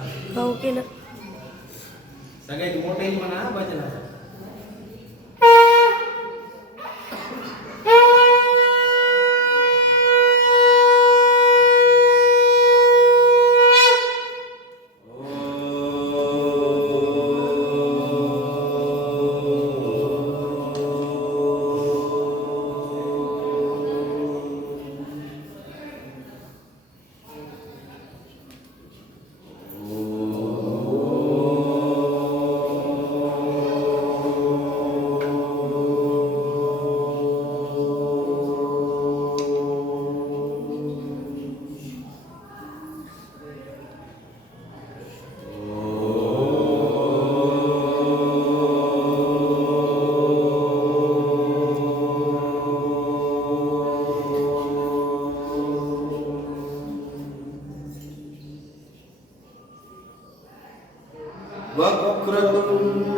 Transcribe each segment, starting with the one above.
हो भाऊ केलं सगळ्यात मोठे म्हणा भजनाचा. वक्रतुण्ड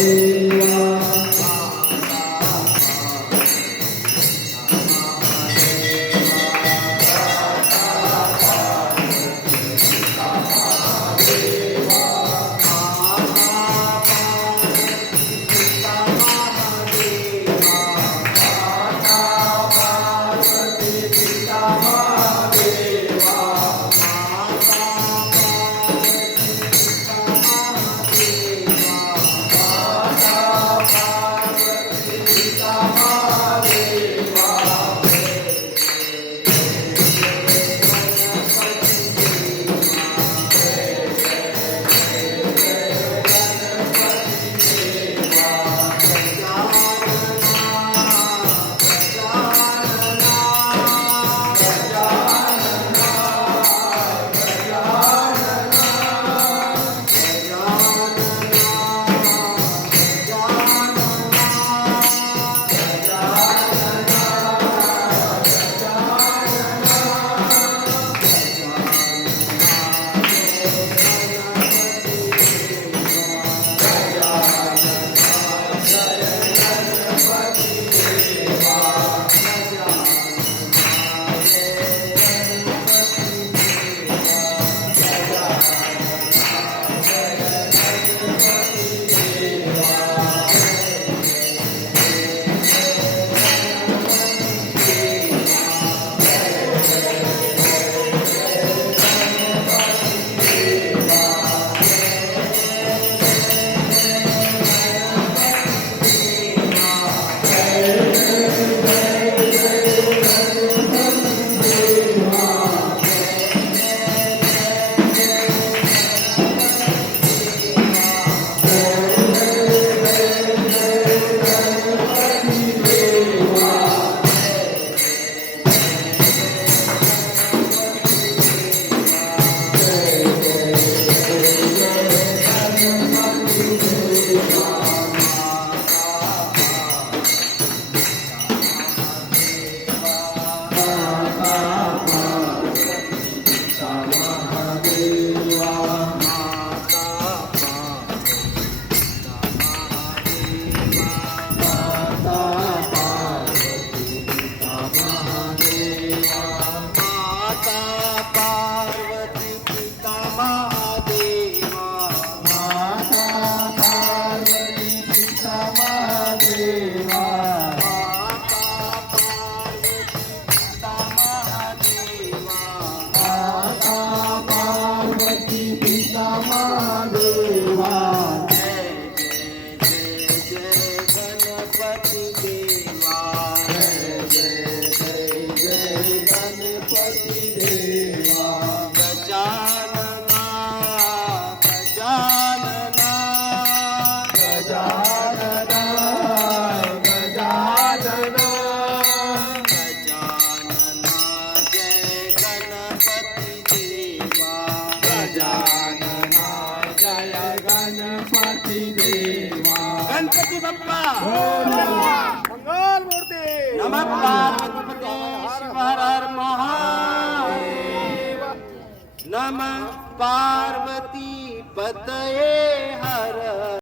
Amém. नमः पार्वती हर हर महादेव नम पार्वती पतये हर